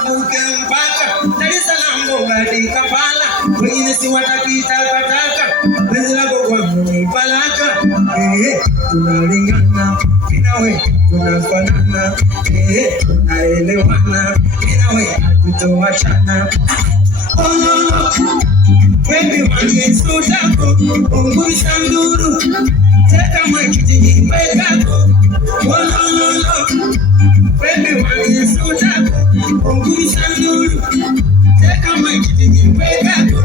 tuvuke mpaka Dar es Salaam hadi Kampala, wengine si watakitaka penzi lako kwangu ni baraka. Tunalingana nawe, tunafanana, tunaelewana nawe, hatutowachana. Oh no no, baby wange sutako, unguisa nduru, teka mwekiti nipekako. Oh no no no, baby wange sutako, unguisa nduru, teka mwekiti nipekako.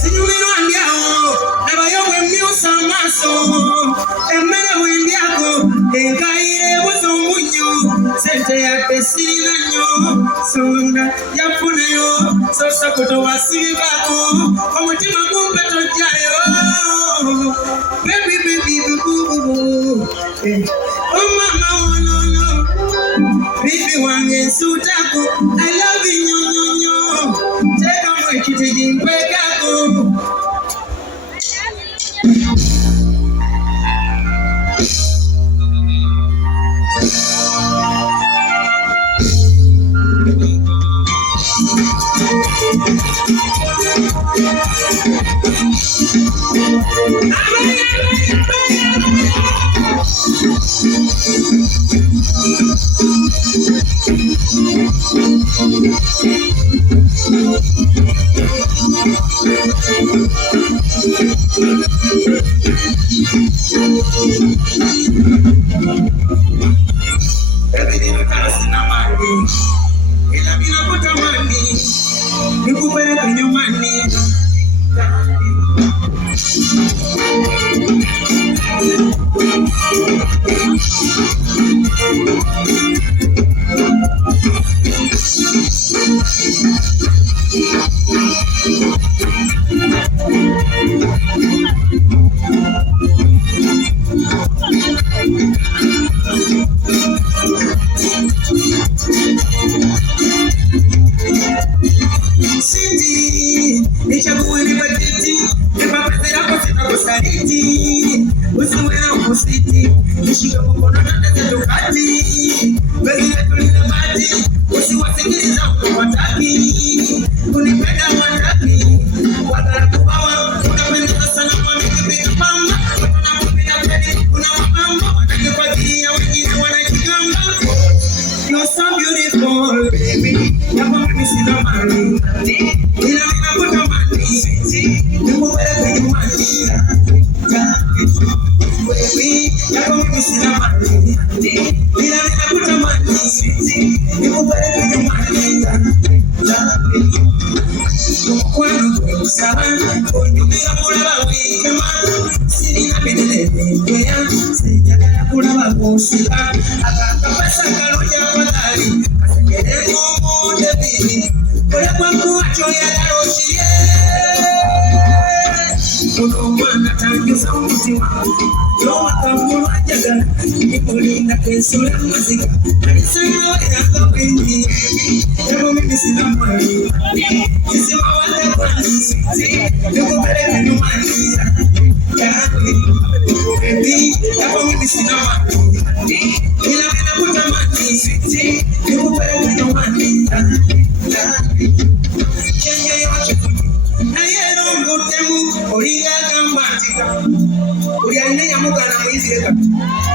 Sinyumino andiao, nabayo wemiusa maso, emene wendiako, enkaire wazo munyo, sente ya pesina nyo, sonda ya puneyo, sosa kuto wasili bako, omutima kumbe tojayo, baby baby boo, oh mama oh no no, baby wange sutako, I love you nyo nyo, teka mwekiti jimpekako. Everything that's in my mind, ila bila kutamani, nikupeleke nyumbani. Cindy, nichague nipatiti, nipapete yako sitakusaliti, usiwena ukusiti, nishika mkono na tete Ducati, begi yetu lina maji, usiwasikiliza wataki, kunipenda wataki, watakubawa, unapenda sana mami kipiga mama, wanakupenda kweli, unawapamba, wanakipatia wengine wanajigamba. You're so beautiful, baby. Yako mimi sina mali, ila ninakutamani, nikupeleke nyumbani. Baby, yako mimi sina mali, ila ninakutamani, nikupeleke nyumbani. Kwani kusaba, kunyumia kulala wikema, sina bidele bidea, sijaka kulala kusila, akakapasa kaluja watali, kasengele mumu debili, kule kwangu acho ya daroshie. Uno mwana tangiza umuti wangu, yo wakamulu ajaga, nikulinda kesula mazika, alisanyo ya kabini, yako mimi sina mwali, isima wale kwa nisiti, nikupeleke nyumbani, baby, yako mimi sina mwali, ila ninakutamani, nikupeleke nyumbani, chenye yote na yero ngutemu, oringa gambatika, uriane ya muka na mwizi leka,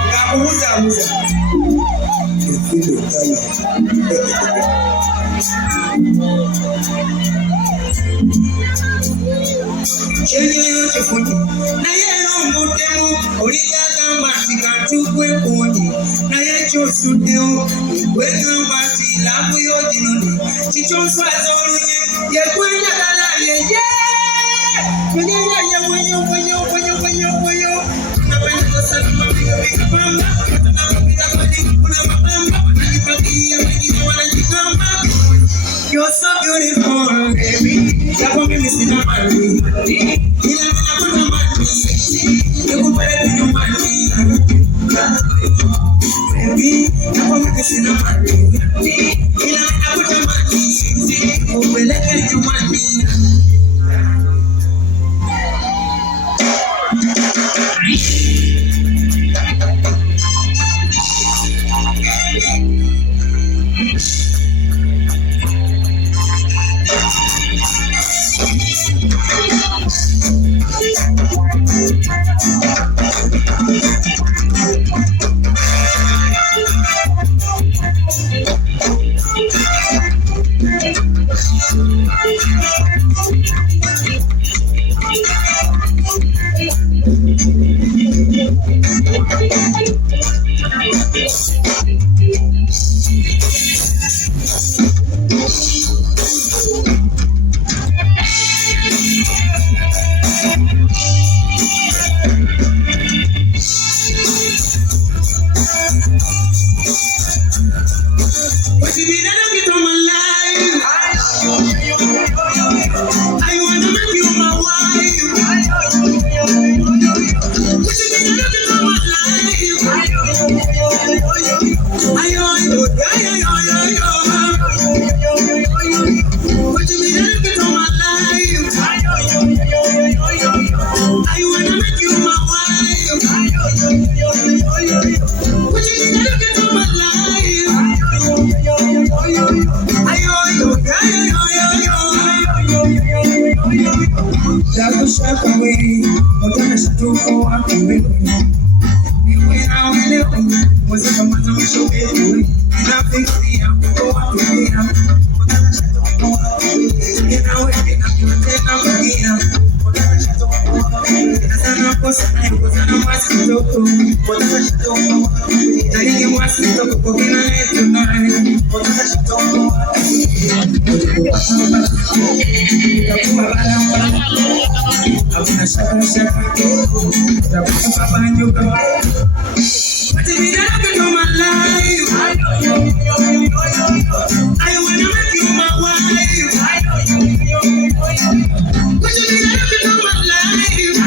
ngakuhuza muza. Chenye yote fundi, na yero ngutemu, oringa gambatika, chukwe kundi, na yecho sudeo, ikwe gambati, labu yodinoni, chichonsu azorunye, yekwenya gala yeye. You're so beautiful, baby. You're going to be missing a man. You're not going to man. You're going to be your man. Baby, you're going to be missing a man. You're not going to man. You're going to be your man. What you mean I don't get on my life? I wanna make you my wife. What you mean I don't get on my life? What you mean I don't get on my life? I wanna make you my wife. What you mean I don't get on my life? Shut away, but I should do for what you will. When I was a matter of show, nothing to be up for what you will. But I should do for what you will. Get away, I can take up again. But I should do for what you will. As I'm not possible, I was a master of but I should do for what you will. I didn't want to talk about it tonight. But I should do for what you will. I'm gonna shaka. What did you do to my life? I wanna make you my wife. What did you do to my life?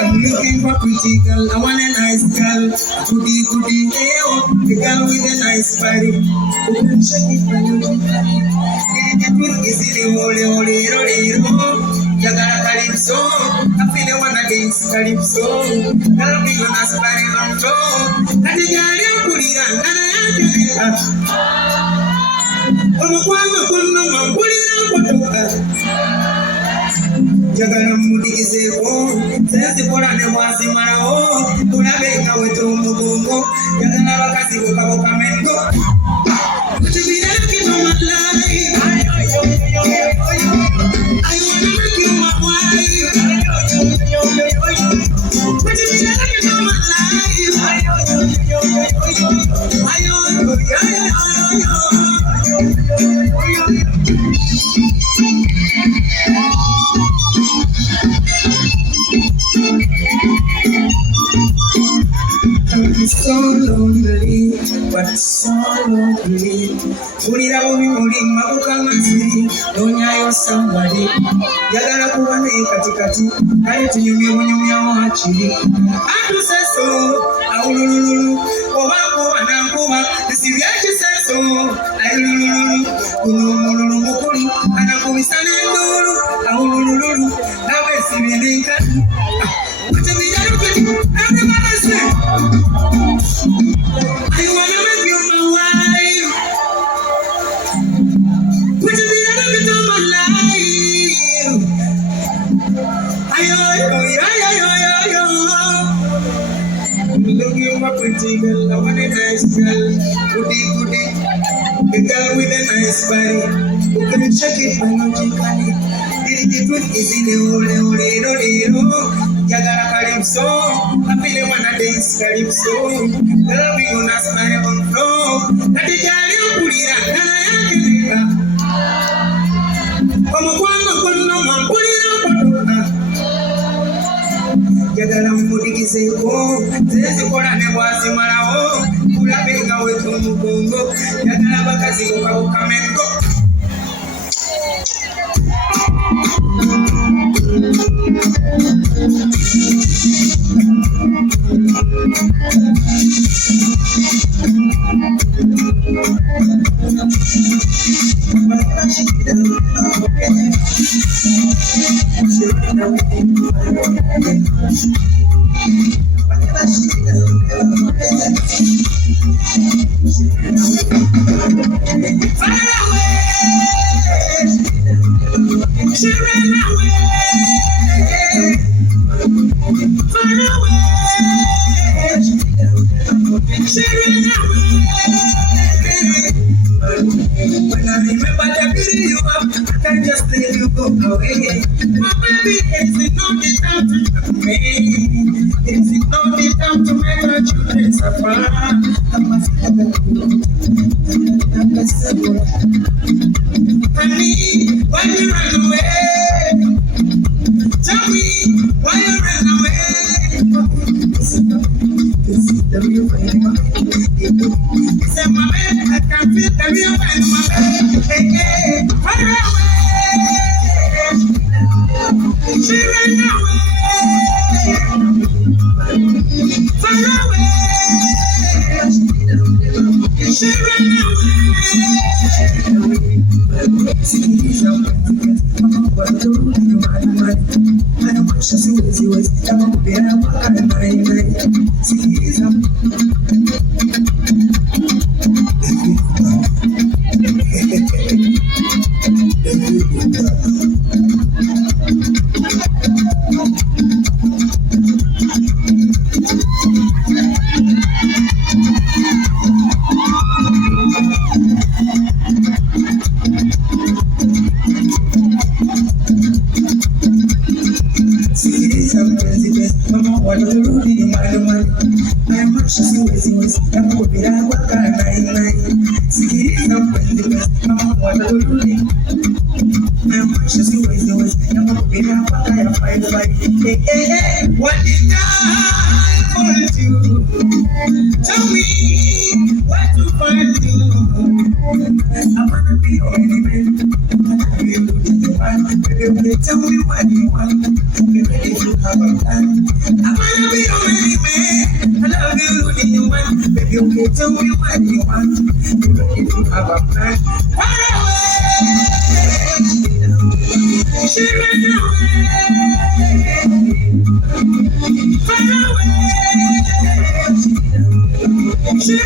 I'm looking for pretty girl. I want a nice girl. Goody, the girl with a nice body. Shake it when you do that. Easily, holy. Yagara calypso, I feel the one against calypso. I'll be on a sparring on floor. I think I'll put it on, and I do it. I'm a one, put it on. Yagara Mudi is a home. Says the Koran was in my own. Pulabeka with Umugo. Yagara Kasi Kamendo. What you mean? I give you my life. I want to make you my wife. What you mean? I give you my life. I'm so lonely, but so lonely. Urira buli makukamati, donyayo somebody. Yagala kuwane katikati, kale tunyumya wachiri. Atu seso, aulululu, obako anankuba, nisibyachi seso, aulululu, kulumululu mukuli, anakumisane ndulu, aulululu, nawe sibilinka. Everybody say, I wanna make you my wife. Would you be able to do my life? Looking for pretty girl, I want a nice girl. Goody, a girl with a nice body. Who can check it biologically? Did it with easy, Yagara calypso, I feel it when I dance calypso. Girl, we gonna smile on floor. That is how you put it out, and I am it. Come on, put it out. Yagara Mudi is a home. There's a Koran was in my own. mugongo yagala bakazi okawukamengo She ran away. When I remember the beauty you have, I can't just let you go away. My baby, is it not the time to love me? Is it not the time to make our children suffer? I must have a honey, why you run away? Tell me why you ran away. The real thing, it's in my bed. I can feel the real thing in my bed. Hey, hey, run away. She ran away. Run away. She ran away. What did I find you? Tell me where to find you. I wanna be your enemy. Baby, tell me what you want. Be ready to have a plan. I wanna be your enemy. I love you, do you want? Baby, okay, tell me what you want. Be ready to have a plan. Far away. She ran away. Far away. She